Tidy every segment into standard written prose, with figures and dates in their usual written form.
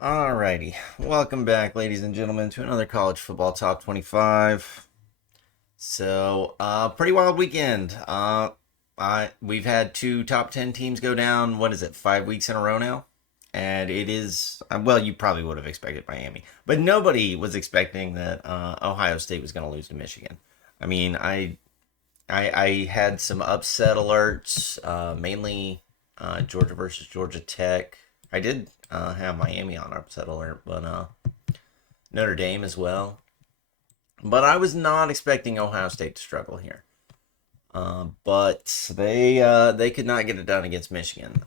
Alrighty, welcome back, ladies and gentlemen, to another college football top 25. Pretty wild weekend. We've had two top 10 teams go down. What is it, 5 weeks in a row now? And it is well, you probably would have expected Miami, but nobody was expecting that Ohio State was going to lose to Michigan. I mean, I had some upset alerts, mainly Georgia versus Georgia Tech. I did have Miami on upset alert, but Notre Dame as well. But I was not expecting Ohio State to struggle here. But they could not get it done against Michigan,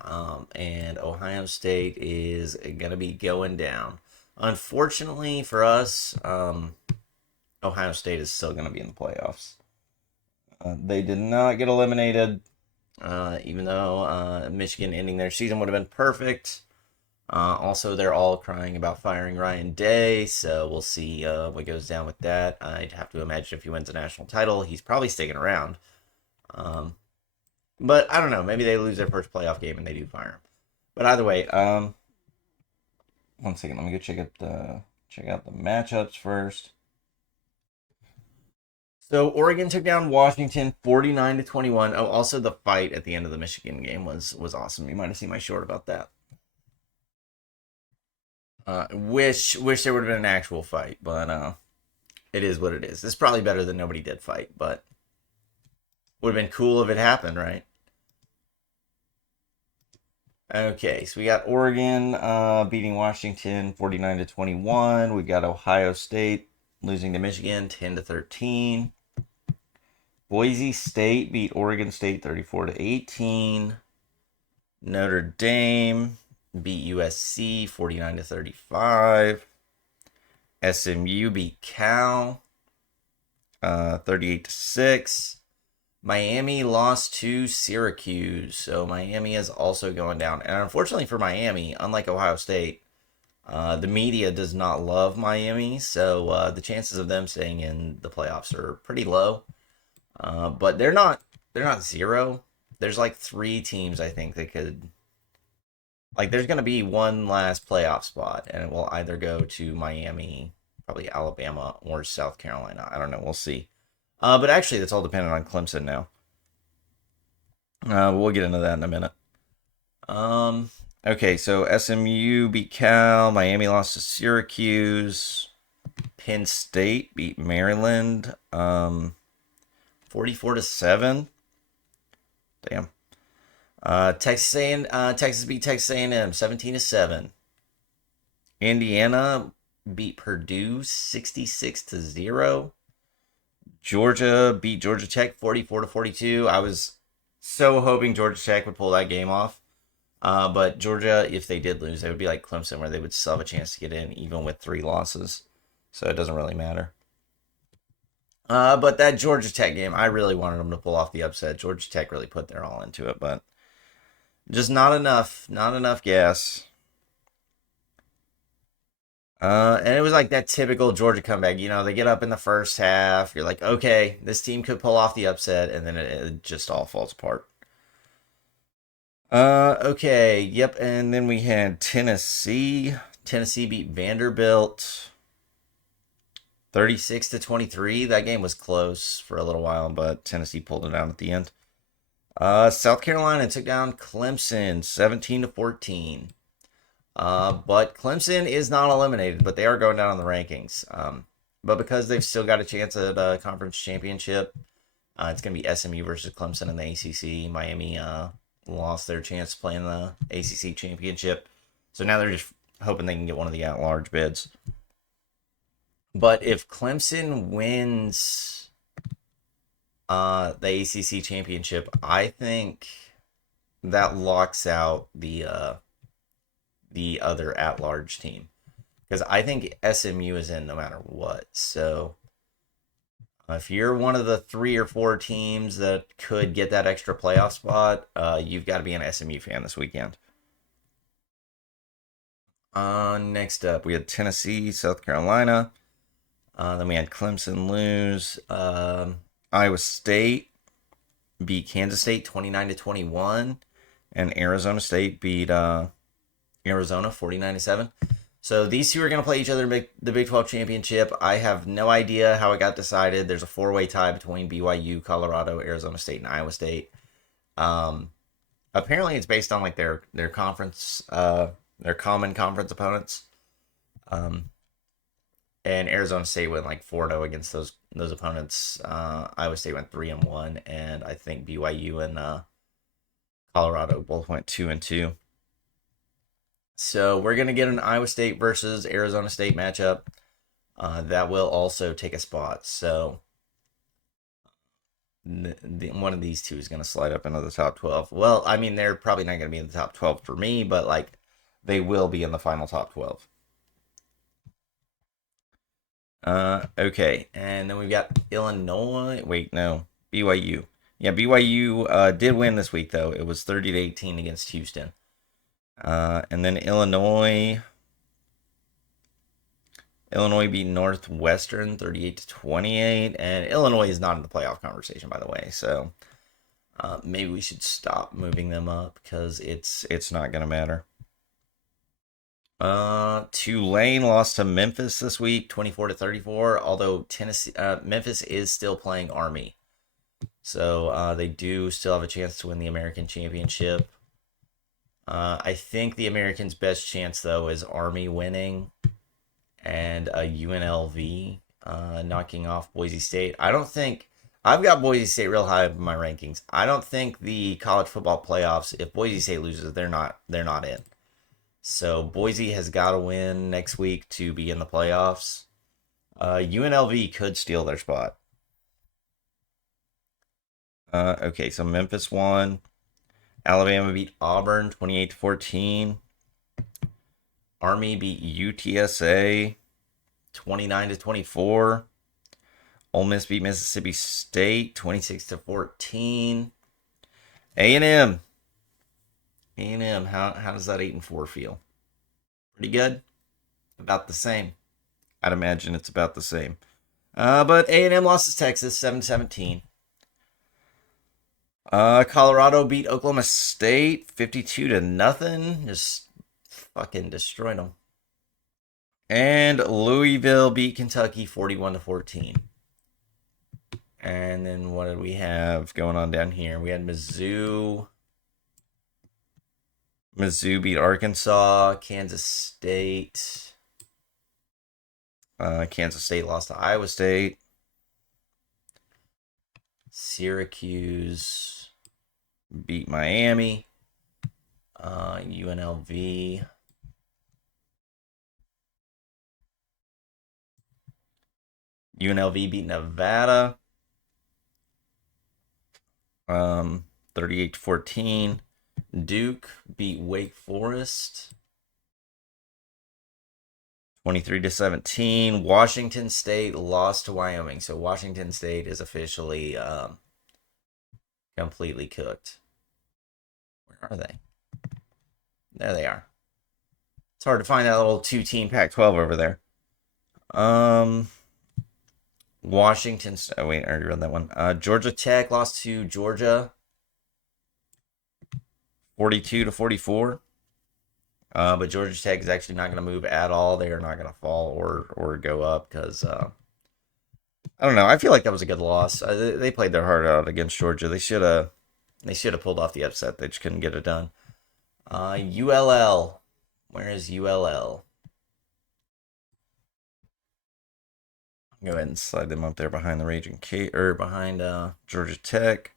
and Ohio State is going to be going down. Unfortunately for us, Ohio State is still going to be in the playoffs. They did not get eliminated, even though Michigan ending their season would have been perfect. Also, they're all crying about firing Ryan Day, so we'll see what goes down with that. I'd have to imagine if he wins a national title, he's probably sticking around. Um, but I don't know. Maybe they lose their first playoff game and they do fire him. But either way, one second. Let me go check out the matchups first. So Oregon took down Washington 49-21. Oh, also the fight at the end of the Michigan game was awesome. You might have seen my short about that. Wish there would have been an actual fight, but it is what it is. It's probably better than nobody did fight, but would have been cool if it happened, right? Okay, so we got Oregon beating Washington 49-21. We got Ohio State losing to Michigan 10-13. Boise State beat Oregon State 34-18. Notre Dame beat USC 49-35. SMU beat Cal 38-6. Miami lost to Syracuse, so Miami is also going down. And unfortunately for Miami, unlike Ohio State, the media does not love Miami, so the chances of them staying in the playoffs are pretty low. But they're not zero. There's like three teams I think that could, like, there's going to be one last playoff spot, and it will either go to Miami, probably Alabama, or South Carolina. I don't know. We'll see. But actually, that's all dependent on Clemson now. We'll get into that in a minute. Okay, so SMU beat Cal. Miami lost to Syracuse. Penn State beat Maryland. 44-7. Damn. Texas beat Texas A&M 17-7. Indiana beat Purdue 66-0. Georgia beat Georgia Tech 44-42. I was so hoping Georgia Tech would pull that game off. But Georgia, if they did lose, they would be like Clemson, where they would still have a chance to get in, even with three losses. So it doesn't really matter. But that Georgia Tech game, I really wanted them to pull off the upset. Georgia Tech really put their all into it, but just not enough. Not enough gas. And it was like that typical Georgia comeback. They get up in the first half. You're like, okay, this team could pull off the upset, and then it just all falls apart. Okay, yep. And then we had Tennessee. Tennessee beat Vanderbilt 36-23. That game was close for a little while, but Tennessee pulled it out at the end. South Carolina took down Clemson 17-14. But Clemson is not eliminated, but they are going down on the rankings. But because they've still got a chance at a conference championship, it's going to be SMU versus Clemson in the ACC. Miami lost their chance to play in the ACC championship, so now they're just hoping they can get one of the at-large bids. But if Clemson wins the ACC championship, I think that locks out the other at-large team, because I think SMU is in no matter what. So if you're one of the three or four teams that could get that extra playoff spot, you've got to be an SMU fan this weekend. Next up, we had Tennessee, South Carolina. Then we had Clemson lose. Iowa State beat Kansas State 29-21, and Arizona State beat Arizona 49-7. So these two are going to play each other in the Big 12 championship. I have no idea how it got decided. There's a four-way tie between BYU, Colorado, Arizona State, and Iowa State. Um, Apparently, it's based on like their conference, their common conference opponents. Um, and Arizona State went like 4-0 against those opponents. Iowa State went 3-1, and I think BYU and Colorado both went 2-2. So we're gonna get an Iowa State versus Arizona State matchup. That will also take a spot. So one of these two is going to slide up into the top 12. Well, I mean, they're probably not going to be in the top 12 for me, but like they will be in the final top 12. Okay, and then we've got Illinois. Wait, no, BYU. Yeah, BYU did win this week though. It was 30-18 against Houston. And then Illinois beat Northwestern 38-28, and Illinois is not in the playoff conversation, by the way. So maybe we should stop moving them up because it's not going to matter. Tulane lost to Memphis this week, 24-34. Although Memphis is still playing Army, so they do still have a chance to win the American Championship. I think the Americans' best chance though is Army winning and UNLV knocking off Boise State. I don't think I've got Boise State real high up in my rankings. I don't think the college football playoffs, if Boise State loses, they're not in. So Boise has got to win next week to be in the playoffs. UNLV could steal their spot. Okay, so Memphis won. Alabama beat Auburn 28-14. Army beat UTSA 29-24. Ole Miss beat Mississippi State 26-14. A&M. How does that 8-4 feel? Pretty good? About the same. I'd imagine it's about the same. But A&M lost to Texas 7-17. Colorado beat Oklahoma State 52-0. Just fucking destroyed them. And Louisville beat Kentucky 41-14. And then what did we have going on down here? We had Mizzou. Mizzou beat Arkansas. Kansas State. Kansas State lost to Iowa State. Syracuse beat Miami. UNLV. UNLV beat Nevada. 38-14. Duke beat Wake Forest 23-17. Washington State lost to Wyoming. So Washington State is officially completely cooked. Where are they? There they are. It's hard to find that little two-team Pac-12 over there. Washington. Oh wait, I already read that one. Georgia Tech lost to Georgia 42-44. But Georgia Tech is actually not going to move at all. They are not going to fall or go up because I don't know. I feel like that was a good loss. They played their heart out against Georgia. They should have pulled off the upset. They just couldn't get it done. ULL. Where is ULL? Go ahead and slide them up there behind the Raging K or behind Georgia Tech.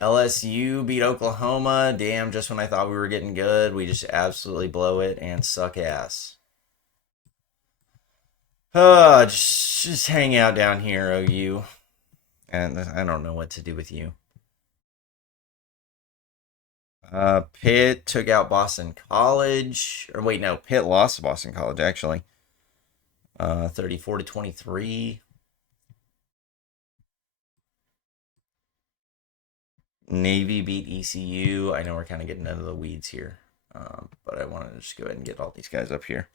LSU beat Oklahoma. Damn, just when I thought we were getting good, we just absolutely blow it and suck ass. Just hang out down here, OU. And I don't know what to do with you. Pitt took out Boston College. Or wait, no, Pitt lost to Boston College, actually. 34-23. Navy beat ECU. I know we're kind of getting into the weeds here, but I wanted to just go ahead and get all these guys up here.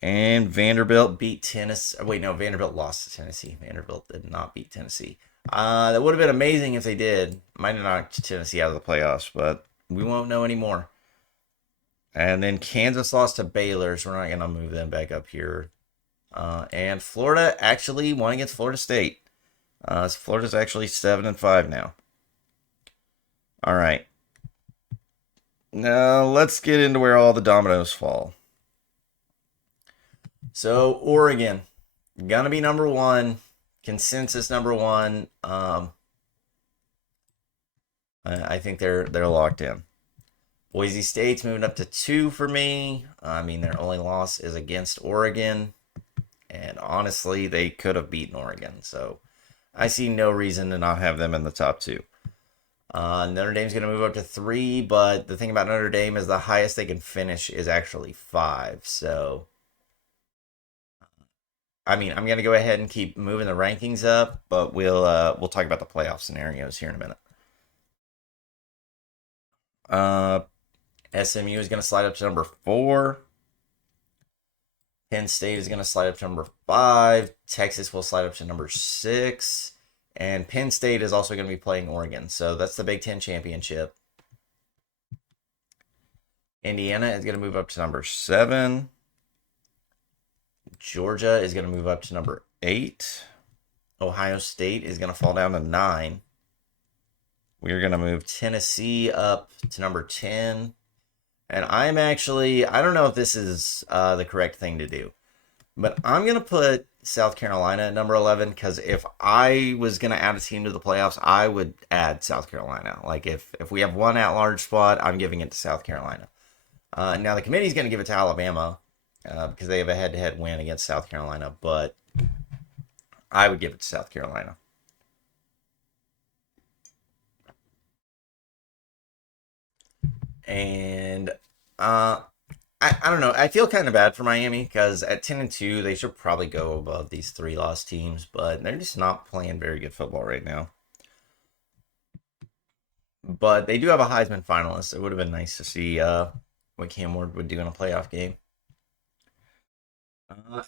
And Vanderbilt beat Tennessee. Wait, no, Vanderbilt lost to Tennessee. Vanderbilt did not beat Tennessee. That would have been amazing if they did. Might have knocked Tennessee out of the playoffs, but we won't know anymore. And then Kansas lost to Baylor, so we're not going to move them back up here. And Florida actually won against Florida State. So Florida's actually 7-5 now. All right. Now let's get into where all the dominoes fall. So Oregon, gonna be number one, consensus number one. I think they're locked in. Boise State's moving up to 2 for me. I mean, their only loss is against Oregon, and honestly, they could have beaten Oregon. So I see no reason to not have them in the top 2. Notre Dame's going to move up to 3, but the thing about Notre Dame is the highest they can finish is actually 5. So, I mean, I'm going to go ahead and keep moving the rankings up, but we'll talk about the playoff scenarios here in a minute. SMU is going to slide up to number 4. Penn State is going to slide up to number 5. Texas will slide up to number 6. And Penn State is also going to be playing Oregon. So that's the Big Ten championship. Indiana is going to move up to number 7. Georgia is going to move up to number 8. Ohio State is going to fall down to 9. We're going to move Tennessee up to number 10. And I don't know if this is the correct thing to do, but I'm going to put South Carolina at number 11 because if I was going to add a team to the playoffs, I would add South Carolina. Like if we have one at-large spot, I'm giving it to South Carolina. Now the committee's going to give it to Alabama because they have a head-to-head win against South Carolina, but I would give it to South Carolina. And I don't know. I feel kind of bad for Miami because at 10-2, they should probably go above these 3-loss teams, but they're just not playing very good football right now. But they do have a Heisman finalist. It would have been nice to see what Cam Ward would do in a playoff game.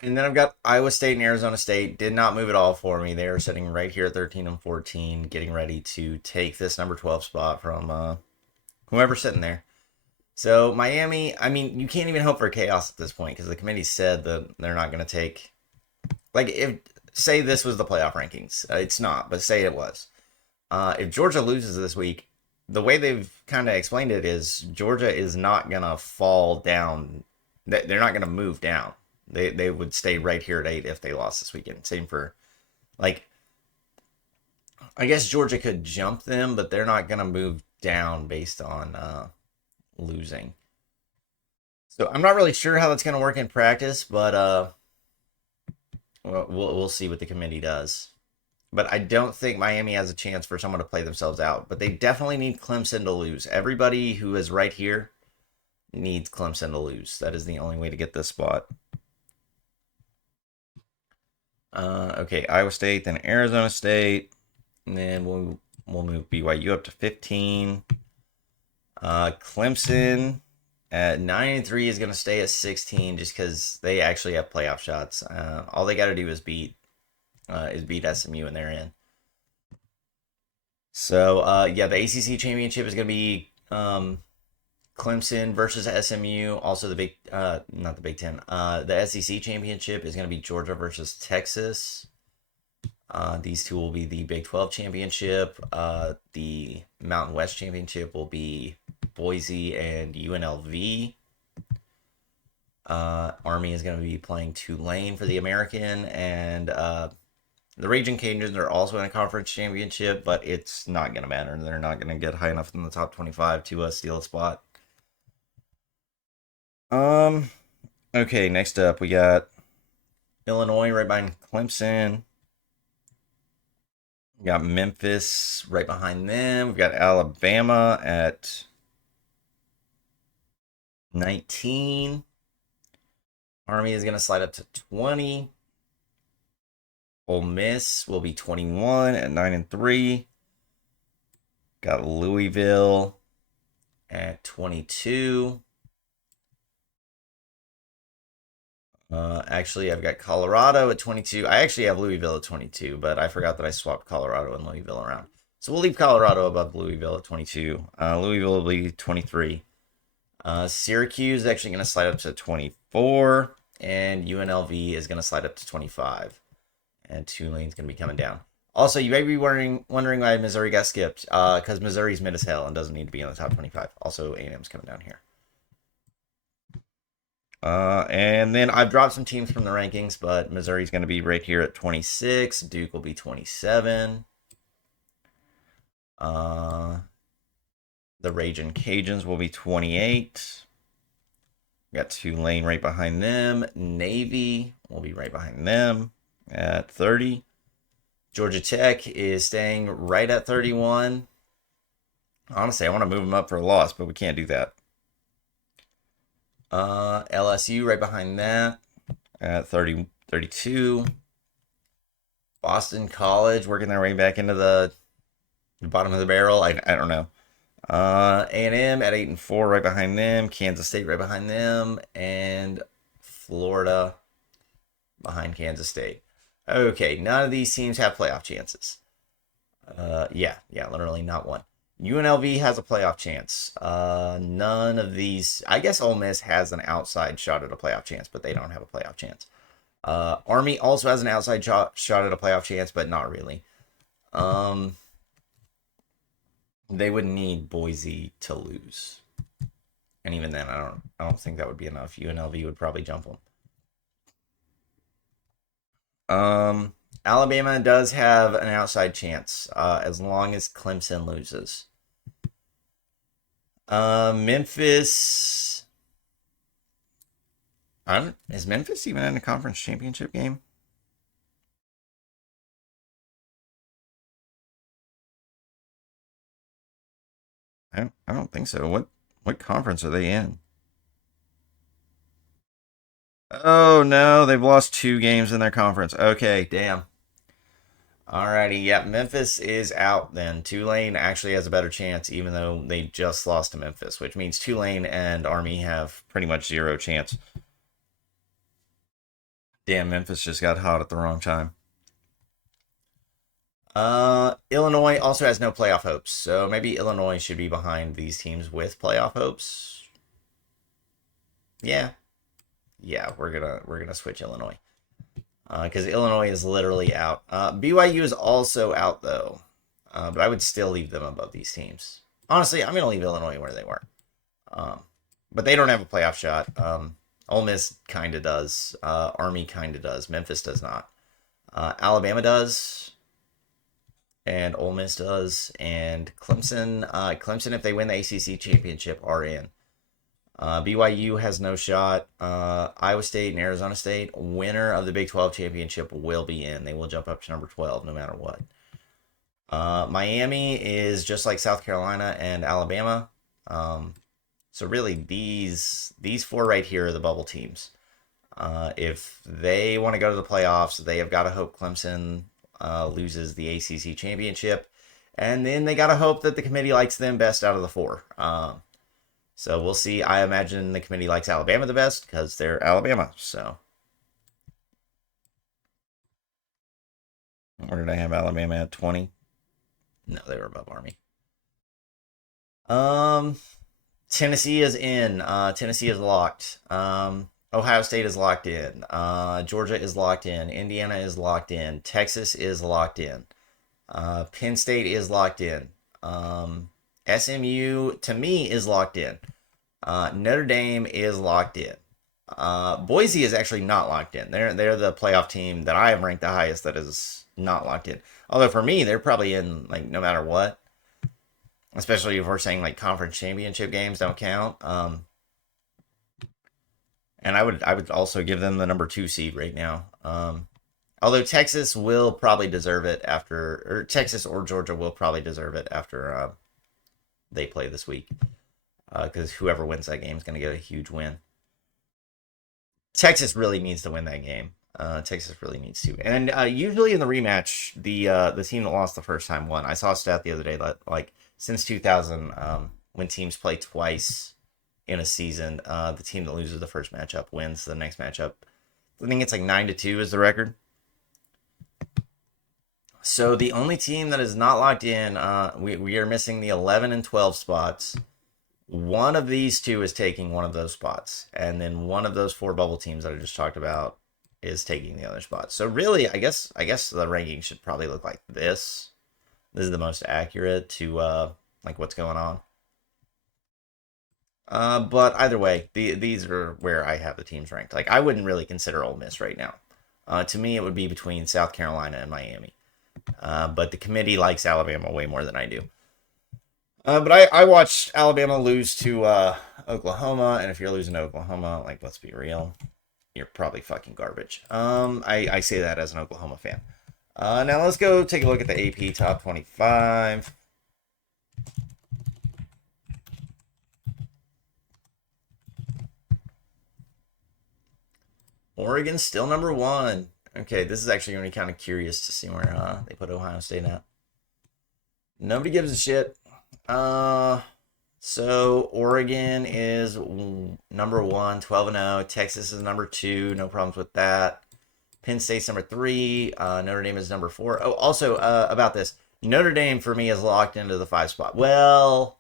And then I've got Iowa State and Arizona State. Did not move at all for me. They are sitting right here at 13-14, getting ready to take this number 12 spot from whoever's sitting there. So Miami, I mean, you can't even hope for chaos at this point because the committee said that they're not going to take. Like, say this was the playoff rankings, it's not, but say it was. If Georgia loses this week, the way they've kind of explained it is Georgia is not going to fall down. They're not going to move down. They would stay right here at 8 if they lost this weekend. Same for, like, I guess Georgia could jump them, but they're not going to move down based on losing. So I'm not really sure how that's going to work in practice, but we'll see what the committee does. But I don't think Miami has a chance for someone to play themselves out. But they definitely need Clemson to lose. Everybody who is right here needs Clemson to lose. That is the only way to get this spot. Okay, Iowa State, then Arizona State, and then we'll move BYU up to 15. Clemson at 9-3 is going to stay at 16 just because they actually have playoff shots. All they got to do is beat SMU and they're in. So yeah, the ACC championship is going to be Clemson versus SMU. Also not the Big Ten. The SEC championship is going to be Georgia versus Texas. These two will be the Big 12 championship. The Mountain West championship will be Boise and UNLV. Army is going to be playing Tulane for the American, and the Raging Cajuns are also in a conference championship, but it's not going to matter. They're not going to get high enough in the top 25 to steal a spot. Okay, next up we got Illinois right behind Clemson. We got Memphis right behind them. We've got Alabama at 19. Army is going to slide up to 20. Ole Miss will be 21 at 9-3. Got Louisville at 22. Actually, I've got Colorado at 22. I actually have Louisville at 22, but I forgot that I swapped Colorado and Louisville around. So we'll leave Colorado above Louisville at 22. Louisville will be 23. Syracuse is actually going to slide up to 24, and UNLV is going to slide up to 25, and Tulane's going to be coming down. Also, you may be wondering why Missouri got skipped, because Missouri's mid as hell and doesn't need to be in the top 25. Also, A&M's coming down here. And then I've dropped some teams from the rankings, but Missouri's going to be right here at 26. Duke will be 27. The Ragin' Cajuns will be 28. Got Tulane right behind them. Navy will be right behind them at 30. Georgia Tech is staying right at 31. Honestly, I want to move them up for a loss, but we can't do that. LSU right behind that at 32. Boston College working their way back into the bottom of the barrel. I don't know. A&M at 8 and 4 right behind them. Kansas State right behind them. And Florida behind Kansas State. Okay, none of these teams have playoff chances. Yeah, literally not one. UNLV has a playoff chance. None of these. I guess Ole Miss has an outside shot at a playoff chance, but they don't have a playoff chance. Army also has an outside shot at a playoff chance, but not really. They would need Boise to lose, and even then, I don't think that would be enough. UNLV would probably jump them. Alabama does have an outside chance, as long as Clemson loses. Memphis. Is Memphis even in a conference championship game? I don't think so. What conference are they in? Oh no, they've lost 2 games in their conference. Okay, damn. Alrighty, yeah, Memphis is out then. Tulane actually has a better chance, even though they just lost to Memphis, which means Tulane and Army have pretty much 0 chance. Damn, Memphis just got hot at the wrong time. Illinois also has no playoff hopes, so maybe Illinois should be behind these teams with playoff hopes. Yeah, we're gonna switch Illinois, because Illinois is literally out. BYU is also out though, but I would still leave them above these teams. Honestly, I'm gonna leave Illinois where they were, but they don't have a playoff shot. Ole Miss kind of does. Army kind of does. Memphis does not. Alabama does. And Ole Miss does. And Clemson, if they win the ACC championship, are in. BYU has no shot. Iowa State and Arizona State, winner of the Big 12 championship, will be in. They will jump up to number 12 no matter what. Miami is just like South Carolina and Alabama. So really, these 4 right here are the bubble teams. If they want to go to the playoffs, they have got to hope Clemson loses the ACC championship, and then they got to hope that the committee likes them best out of the 4. So we'll see. I imagine the committee likes Alabama the best because they're Alabama. So where did I have Alabama at 20? No, they were above Army. Tennessee is in. Tennessee is locked. Ohio State is locked in. Georgia is locked in. Indiana is locked in. Texas is locked in. Penn State is locked in. SMU, to me, is locked in. Notre Dame is locked in. Boise is actually not locked in. They're the playoff team that I have ranked the highest that is not locked in. Although for me, they're probably in like no matter what. Especially if we're saying like conference championship games don't count. And I would also give them the number 2 seed right now. Although Texas will probably deserve it after, or Texas or Georgia will probably deserve it after they play this week. Because whoever wins that game is going to get a huge win. Texas really needs to win that game. Texas really needs to. And usually in the rematch, the team that lost the first time won. I saw a stat the other day that like since 2000, when teams play twice in a season, the team that loses the first matchup wins the next matchup. I think it's like 9-2 is the record. So the only team that is not locked in, we are missing the 11 and 12 spots. One of these two is taking one of those spots, and then one of those four bubble teams that I just talked about is taking the other spot. So really, I guess the ranking should probably look like this. This is the most accurate to like what's going on. But either way, these are where I have the teams ranked. Like I wouldn't really consider Ole Miss right now. To me, it would be between South Carolina and Miami. But the committee likes Alabama way more than I do. But I watched Alabama lose to Oklahoma, and if you're losing to Oklahoma, like let's be real, you're probably fucking garbage. I say that as an Oklahoma fan. Now let's go take a look at the AP Top 25. Oregon's still number one. Okay, this is actually going to be kind of curious to see where they put Ohio State at. Nobody gives a shit. So Oregon is number 1, 12-0. Texas is number 2, no problems with that. Penn State's number 3. Notre Dame is number 4. Oh, also about this, Notre Dame for me is locked into the 5 spot. Well,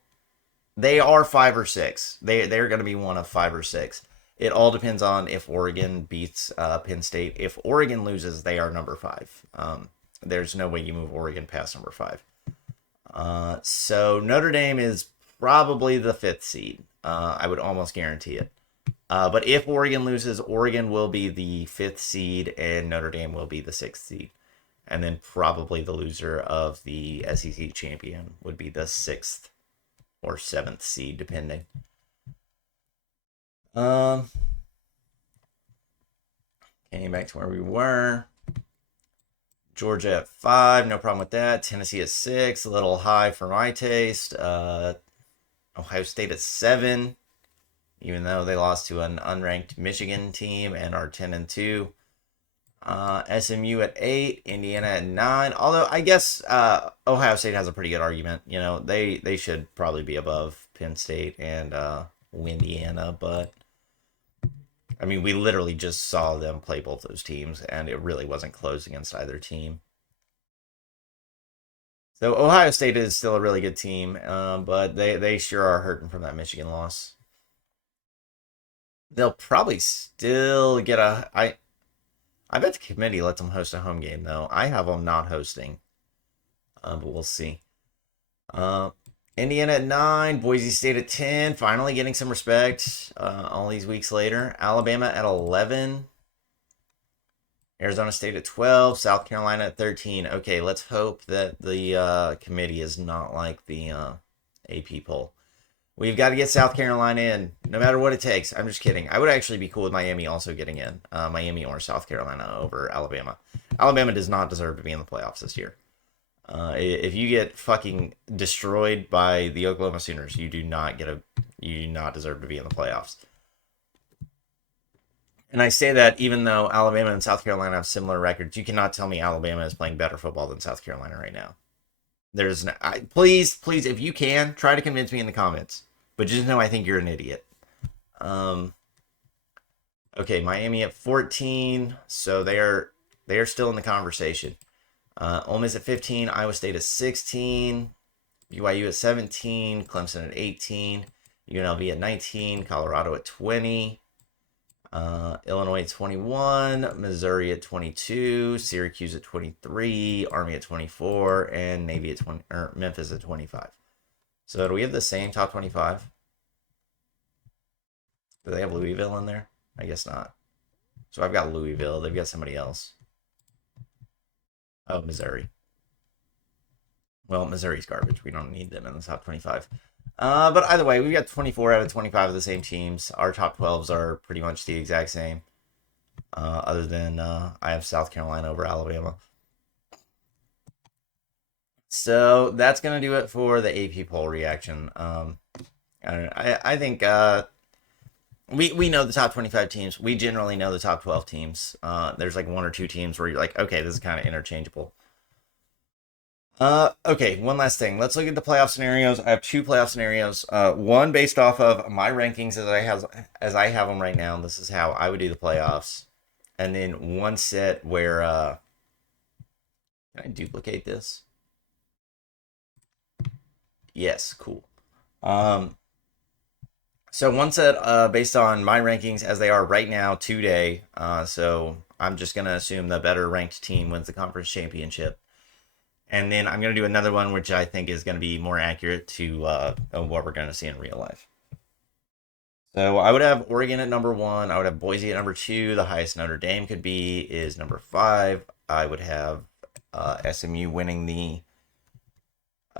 they are 5 or 6. They're going to be one of 5 or 6. It all depends on if Oregon beats Penn State. If Oregon loses, they are number 5. There's no way you move Oregon past number 5. So Notre Dame is probably the 5th seed. I would almost guarantee it. But if Oregon loses, Oregon will be the 5th seed and Notre Dame will be the 6th seed. And then probably the loser of the SEC champion would be the 6th or 7th seed, depending. Getting back to where we were. Georgia at 5, no problem with that. Tennessee at 6, a little high for my taste. Ohio State at 7, even though they lost to an unranked Michigan team and are 10-2. SMU at 8, Indiana at 9. Although I guess Ohio State has a pretty good argument. You know, they should probably be above Penn State and Indiana, but I mean, we literally just saw them play both those teams, and it really wasn't close against either team. So Ohio State is still a really good team, but they sure are hurting from that Michigan loss. They'll probably still get a. I bet the committee lets them host a home game though. I have them not hosting, but we'll see. Indiana at 9, Boise State at 10, finally getting some respect all these weeks later. Alabama at 11, Arizona State at 12, South Carolina at 13. Okay, let's hope that the committee is not like the AP poll. We've got to get South Carolina in, no matter what it takes. I'm just kidding. I would actually be cool with Miami also getting in. Miami or South Carolina over Alabama. Alabama does not deserve to be in the playoffs this year. If you get fucking destroyed by the Oklahoma Sooners, you do not deserve to be in the playoffs. And I say that even though Alabama and South Carolina have similar records, you cannot tell me Alabama is playing better football than South Carolina right now. Please, if you can, try to convince me in the comments. But just know I think you're an idiot. Okay, Miami at 14, so they are still in the conversation. Ole Miss at 15, Iowa State at 16, BYU at 17, Clemson at 18, UNLV at 19, Colorado at 20, Illinois at 21, Missouri at 22, Syracuse at 23, Army at 24, and Navy at 20, or Memphis at 25. So do we have the same top 25? Do they have Louisville in there? I guess not. So I've got Louisville. They've got somebody else. Oh, Missouri. Well, Missouri's garbage. We don't need them in the top 25. But either way, we've got 24 out of 25 of the same teams. Our top 12s are pretty much the exact same. Other than I have South Carolina over Alabama. So that's going to do it for the AP poll reaction. I think we know the top 25 teams. We generally know the top 12 teams. There's like 1 or 2 teams where you're like, okay, this is kind of interchangeable. Okay, one last thing. Let's look at the playoff scenarios. I have 2 playoff scenarios. One based off of my rankings as I have them right now. This is how I would do the playoffs. And then one set where can I duplicate this? Yes, cool. So one set, based on my rankings as they are right now today. So I'm just gonna assume the better ranked team wins the conference championship, and then I'm gonna do another one which I think is gonna be more accurate to what we're gonna see in real life. So I would have Oregon at number one. I would have Boise at number two. The highest Notre Dame could be is number five. I would have SMU winning the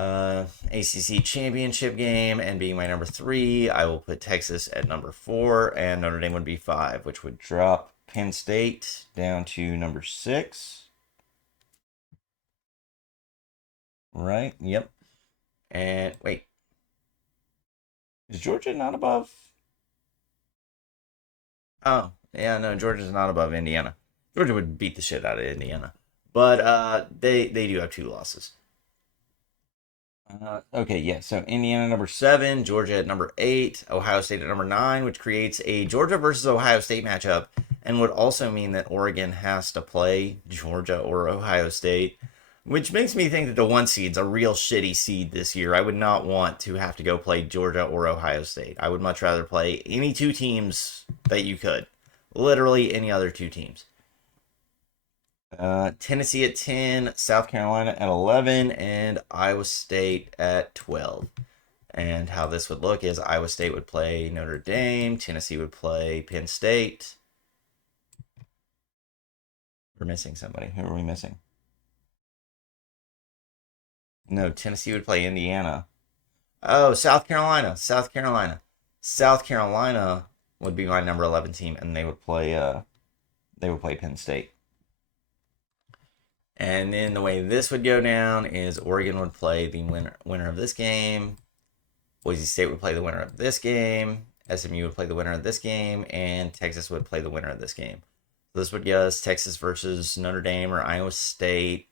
ACC championship game and being my number three. I will put Texas at number four, and Notre Dame would be five, which would drop Penn State down to number six. Right? Yep. And wait, is Georgia not above? Oh, yeah, no, Georgia's not above Indiana. Georgia would beat the shit out of Indiana, but they do have two losses. Okay, yeah. So Indiana number seven, Georgia at number eight, Ohio State at number nine, which creates a Georgia versus Ohio State matchup, and would also mean that Oregon has to play Georgia or Ohio State, which makes me think that the one seed's a real shitty seed this year. I would not want to have to go play Georgia or Ohio State. I would much rather play any two teams that you could, literally any other two teams. Tennessee at 10, South Carolina at 11, and Iowa State at 12. And how this would look is Iowa State would play Notre Dame, Tennessee would play Penn State. We're missing somebody. Who are we missing? No, Tennessee would play Indiana. Oh, South Carolina. South Carolina. South Carolina would be my number 11 team, and they would play Penn State. And then the way this would go down is Oregon would play the winner of this game. Boise State would play the winner of this game. SMU would play the winner of this game. And Texas would play the winner of this game. So this would get us Texas versus Notre Dame or Iowa State.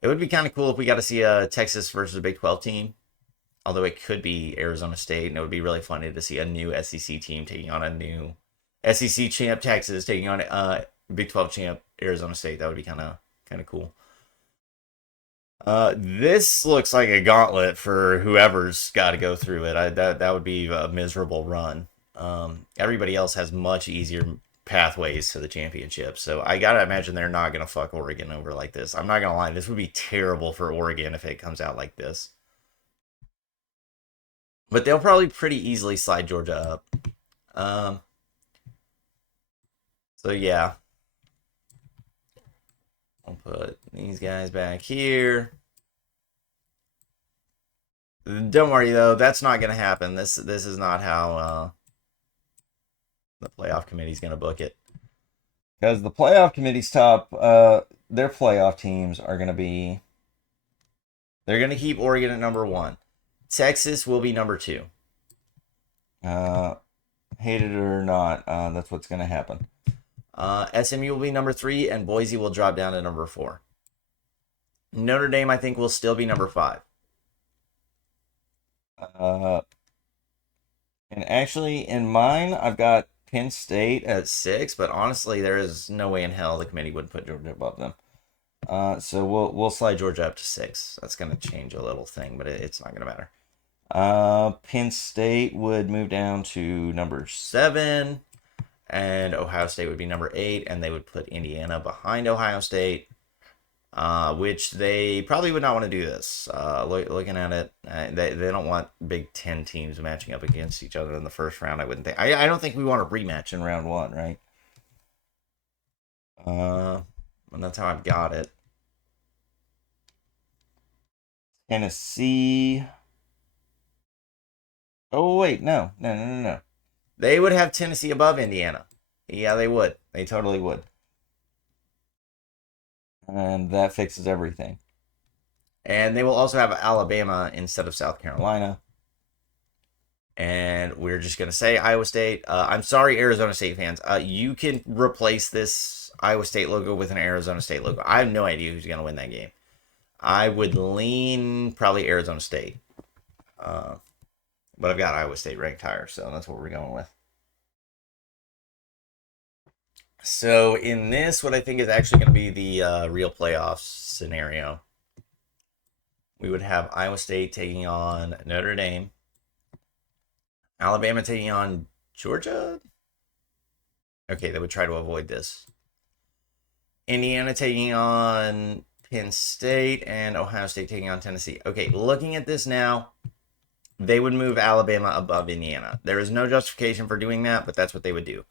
It would be kind of cool if we got to see a Texas versus a Big 12 team. Although it could be Arizona State. And it would be really funny to see a new SEC team taking on a new SEC champ Texas taking on Big 12 champ Arizona State. That would be kind of cool. This looks like a gauntlet for whoever's got to go through it. That would be a miserable run. Everybody else has much easier pathways to the championship, so I gotta imagine they're not gonna fuck Oregon over like this. I'm not gonna lie, this would be terrible for Oregon if it comes out like this. But they'll probably pretty easily slide Georgia up. So yeah. I'll put these guys back here. Don't worry though, that's not gonna happen. This is not how the playoff committee's gonna book it. Because the playoff committee's top, their playoff teams are gonna be. They're gonna keep Oregon at number one. Texas will be number two. Hate it or not, that's what's gonna happen. SMU will be number three, and Boise will drop down to number four. Notre Dame, I think, will still be number five. And actually, in mine, I've got Penn State at six, but honestly, there is no way in hell the committee would put Georgia above them. So we'll slide Georgia up to six. That's going to change a little thing, but it's not going to matter. Penn State would move down to number seven, and Ohio State would be number eight, and they would put Indiana behind Ohio State, which they probably would not want to do this. Looking at it, they don't want Big Ten teams matching up against each other in the first round. I wouldn't think. I don't think we want a rematch in round one, right? And that's how I've got it. Tennessee. Oh wait, no. They would have Tennessee above Indiana. Yeah, they would. They totally would. And that fixes everything. And they will also have Alabama instead of South Carolina. And we're just going to say Iowa State. I'm sorry, Arizona State fans. You can replace this Iowa State logo with an Arizona State logo. I have no idea who's going to win that game. I would lean probably Arizona State. But I've got Iowa State ranked higher, so that's what we're going with. So in this, what I think is actually going to be the real playoff scenario, we would have Iowa State taking on Notre Dame. Alabama taking on Georgia. Okay, they would try to avoid this. Indiana taking on Penn State, and Ohio State taking on Tennessee. Okay, looking at this now, they would move Alabama above Indiana. There is no justification for doing that, but that's what they would do.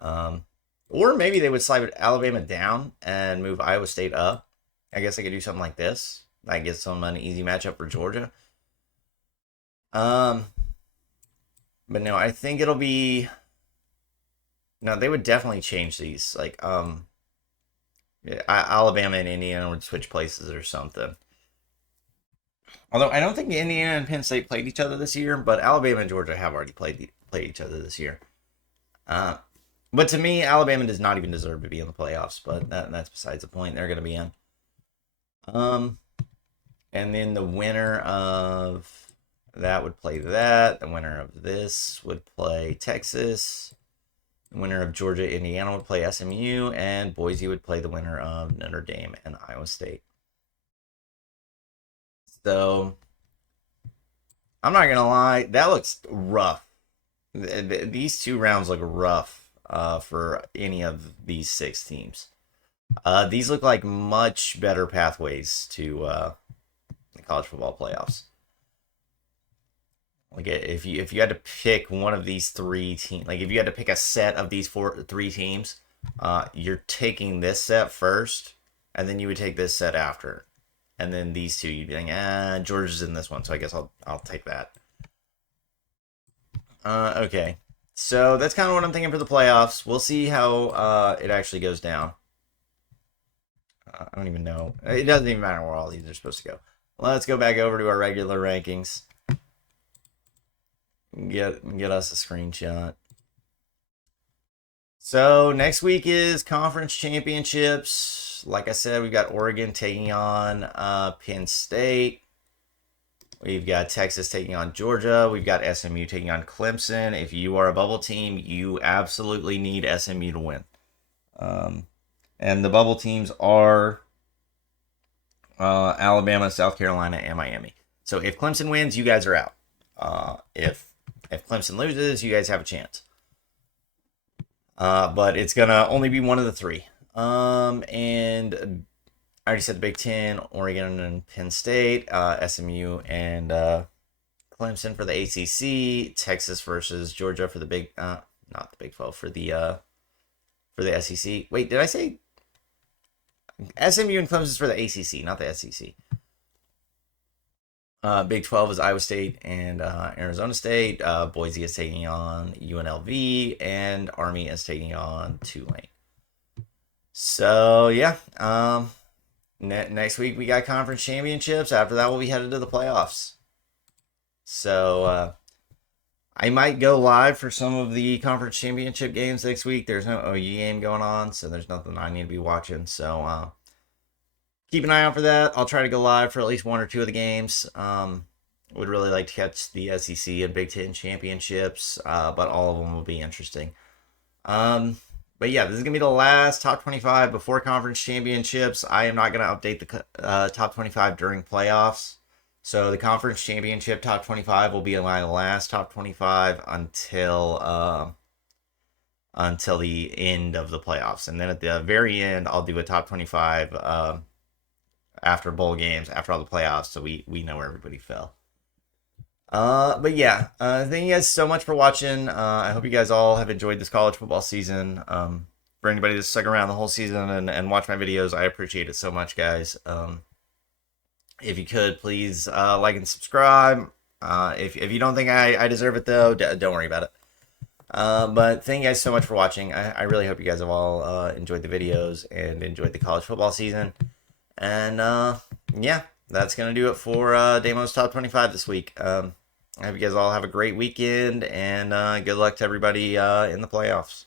Or maybe they would slide Alabama down and move Iowa State up. I guess they could do something like this. That gets them an easy matchup for Georgia. But no, I think it'll be. No, they would definitely change these. Like, Alabama and Indiana would switch places or something. Although I don't think Indiana and Penn State played each other this year, but Alabama and Georgia have already played each other this year. But to me, Alabama does not even deserve to be in the playoffs. But that's besides the point. They're going to be in. And then the winner of that would play that. The winner of this would play Texas. The winner of Georgia, Indiana would play SMU, and Boise would play the winner of Notre Dame and Iowa State. So, I'm not gonna lie, that looks rough. These two rounds look rough for any of these 6 teams. These look like much better pathways to the college football playoffs. Like if you had to pick one of these 3 teams, like if you had to pick a set of these 3 teams, you're taking this set first, and then you would take this set after, and then these 2 you'd be like, Georgia's in this one, so I guess I'll take that. Okay, so that's kind of what I'm thinking for the playoffs. We'll see how it actually goes down. I don't even know. It doesn't even matter where all these are supposed to go. Let's go back over to our regular rankings. Get us a screenshot. So next week is conference championships. Like I said, we've got Oregon taking on Penn State. We've got Texas taking on Georgia. We've got SMU taking on Clemson. If you are a bubble team, you absolutely need SMU to win. And the bubble teams are Alabama, South Carolina, and Miami. So if Clemson wins, you guys are out. If Clemson loses, you guys have a chance. But it's gonna only be one of the 3. And I already said the Big Ten, Oregon and Penn State, SMU and Clemson for the ACC, Texas versus Georgia for the not the Big 12, for the SEC. Wait, did I say SMU and Clemson's for the ACC, not the SEC? Big 12 is Iowa State and Arizona State. Boise is taking on UNLV, and Army is taking on Tulane. So yeah, next week we got conference championships. After that, we'll be headed to the playoffs. So I might go live for some of the conference championship games next week. There's no OU game going on, so there's nothing I need to be watching. So keep an eye out for that. I'll try to go live for at least 1 or 2 of the games. Would really like to catch the SEC and Big Ten championships, but all of them will be interesting. But yeah, this is going to be the last top 25 before conference championships. I am not going to update the top 25 during playoffs. So the conference championship top 25 will be my last top 25 until the end of the playoffs. And then at the very end, I'll do a top 25 after bowl games, after all the playoffs, so we know where everybody fell. But yeah, thank you guys so much for watching. I hope you guys all have enjoyed this college football season. For anybody that's stuck around the whole season and watch my videos, I appreciate it so much, guys. If you could, please like and subscribe. If you don't think I deserve it, though, don't worry about it. But thank you guys so much for watching. I really hope you guys have all enjoyed the videos and enjoyed the college football season. And yeah, that's going to do it for Damo's Top 25 this week. I hope you guys all have a great weekend, and good luck to everybody in the playoffs.